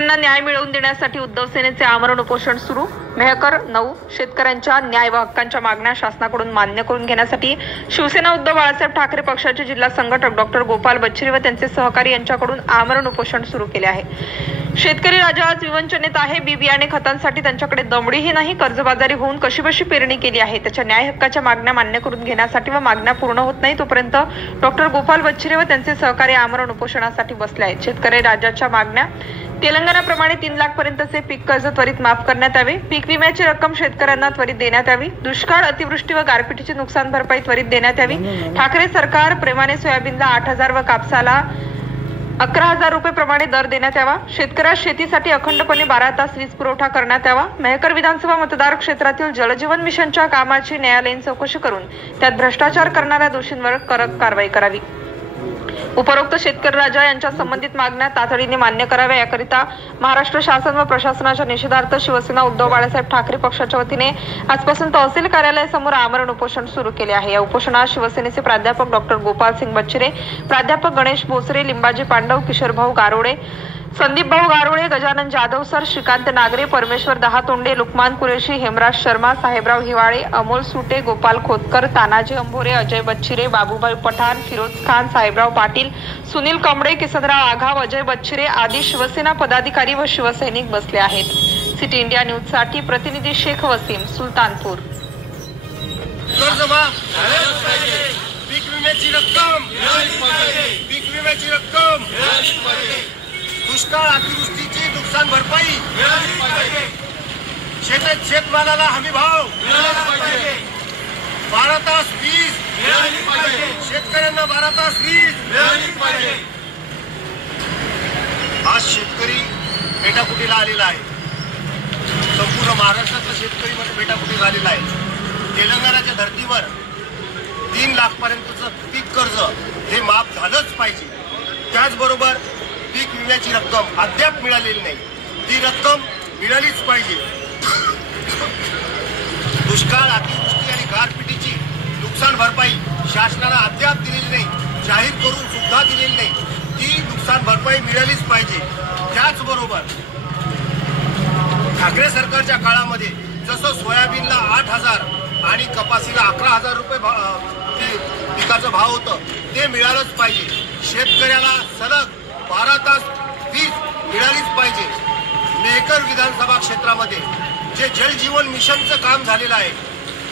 शेतकऱ्यांना न्याय मिळवून देण्यासाठी उद्धव सेनेचे आमरण उपोषण सुरू। मेहकर 9 शेतकऱ्यांच्या न्याय व हक्कांच्या मागण्या शासनाकडून मान्य करून घेण्यासाठी शिवसेना उद्धव बाळासाहेब ठाकरे पक्षाचे जिल्हा संघटक डॉक्टर गोपाल बच्छिरे व त्यांचे सहकारी यांच्याकडून आमरण उपोषण सुरू केले आहे। शेतकरी राजा आज विवंचनेत आहे। बियाणे खतांसाठी त्यांच्याकडे दमडीही नाही। कर्जबाजारी होऊन कशीबशी पेरणी केली आहे। त्याच्या न्याय हक्काच्या मागण्या मान्य करून घेण्यासाठी व मागण्या पूर्ण होत नाही तोपर्यंत डॉक्टर गोपाल बच्छिरे व त्यांचे सहकारी आमरण उपोषणासाठी बसले आहेत। शेतकरी राजाच्या मागण्या तेलंगणाप्रमाणे 3 लाख पर्यंतचे पीक कर्ज त्वरित माफ करण्यात यावे। पीक विम्याची रक्कम शेतकऱ्यांना त्वरित देण्यात यावी। दुष्काळ, अतिवृष्टी व गारपिटीची नुकसान भरपाई त्वरित देण्यात यावी। ठाकरे सरकार प्रेमाने सोयाबीनला 8,000 व कापसाला 11,000 रुपये प्रमाणे दर देण्यात यावा। शेतकऱ्यास शेतीसाठी अखंडपणे 12 तास वीज पुरवठा करण्यात यावा। मेहकर विधानसभा मतदार क्षेत्रातील जलजीवन मिशनच्या कामाची न्यायालयीन चौकशी करून त्यात भ्रष्टाचार करणाऱ्या दोषींवर कडक कारवाई करावी। उपरोक्त शेतकरी राजा यांच्या संबंधित मागण्या तातडीने मान्य कराव्या याकरिता महाराष्ट्र शासन व प्रशासनाच्या निषेधार्थ शिवसेना उद्धव बाळासाहेब ठाकरे पक्षाच्या वतीने आजपासून तहसील कार्यालयासमोर आमरण उपोषण सुरू केले आहे। या उपोषणात शिवसेनेचे प्राध्यापक डॉक्टर गोपाल सिंग बच्छिरे, प्राध्यापक गणेश भोसरे, लिंबाजी पांडव, किशोरभाऊ गारोडे, संदीपभाऊ गारोळे, गजानन जाधव सर, श्रीकांत नागरे, परमेश्वर दहातोंडे, लुकमान कुरेशी, हेमराज शर्मा, साहेबराव हिवाळे, अमोल सुटे, गोपाल खोतकर, तानाजी अंभोरे, अजय बच्छिरे, बाबूभाई पठाण, फिरोज खान, साहेबराव पाटील, सुनील कमळे, किसनराव आघाव, अजय बच्छिरे आदी शिवसेना पदाधिकारी व शिवसैनिक बसले आहेत। सिटी इंडिया न्यूज साठी प्रतिनिधी शेख वसीम, सुलतानपूर। दुष्काळ, अतिवृष्टीची नुकसान भरपाई, शेतमालाला हमी भाव, 12 तास वीज, शेतकऱ्यांना 12 तास वीज। आज शेतकरी पेटाकुटीला आलेला आहे। संपूर्ण महाराष्ट्रातला शेतकरी पेटाकुटीला आलेला आहे। तेलंगणाच्या धर्तीवर 3 लाख पर्यंतचं पीक कर्ज हे माफ झालंच पाहिजे। त्याचबरोबर पीक विम्याची रक्कम अद्याप मिळालेली नाही, ती रक्कम मिळालीच पाहिजे। दुष्काळ, अतिवृष्टी आणि गारपिटीची नुकसान भरपाई शासनाला अद्याप दिलेली नाही, जाहीर करून सुद्धा दिलेली नाही, ती नुकसान भरपाई मिळालीच पाहिजे। त्याचबरोबर ठाकरे सरकारच्या काळामध्ये जसं सोयाबीनला 8,000 आणि कपासीला 11,000 रुपये पिकाचा भाव होतं ते मिळालंच पाहिजे। शेतकऱ्याला सलग 12 तास वीज मिळालीच पाहिजे। मेहकर विधानसभा क्षेत्रामध्ये जे जलजीवन मिशनचं काम झालेलं आहे,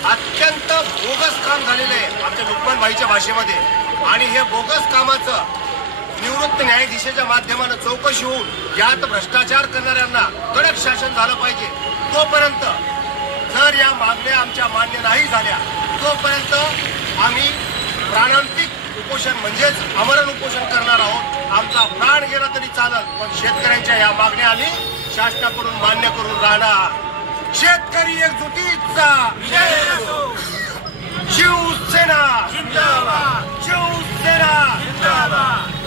अत्यंत बोगस काम झालेलं आहे आमच्या लुकमान भाईच्या भाषेमध्ये, आणि हे बोगस कामाचं निवृत्त न्यायाधीशाच्या माध्यमानं चौकशी होऊन यात भ्रष्टाचार करणाऱ्यांना कडक शासन झालं पाहिजे। तोपर्यंत जर या मागण्या आमच्या मान्य नाही झाल्या तोपर्यंत आम्ही प्राणांतिक उपोषण म्हणजेच आमरण उपोषण करणार आहोत। आमचा प्राण गेला तरी चालेल, पण शेतकऱ्यांच्या या मागण्या आम्ही शासनाकडून मान्य करून राहणार। शेतकरी एकजुटीचा शिवसेना जिंदाबाद, शिवसेना जिंदाबाद।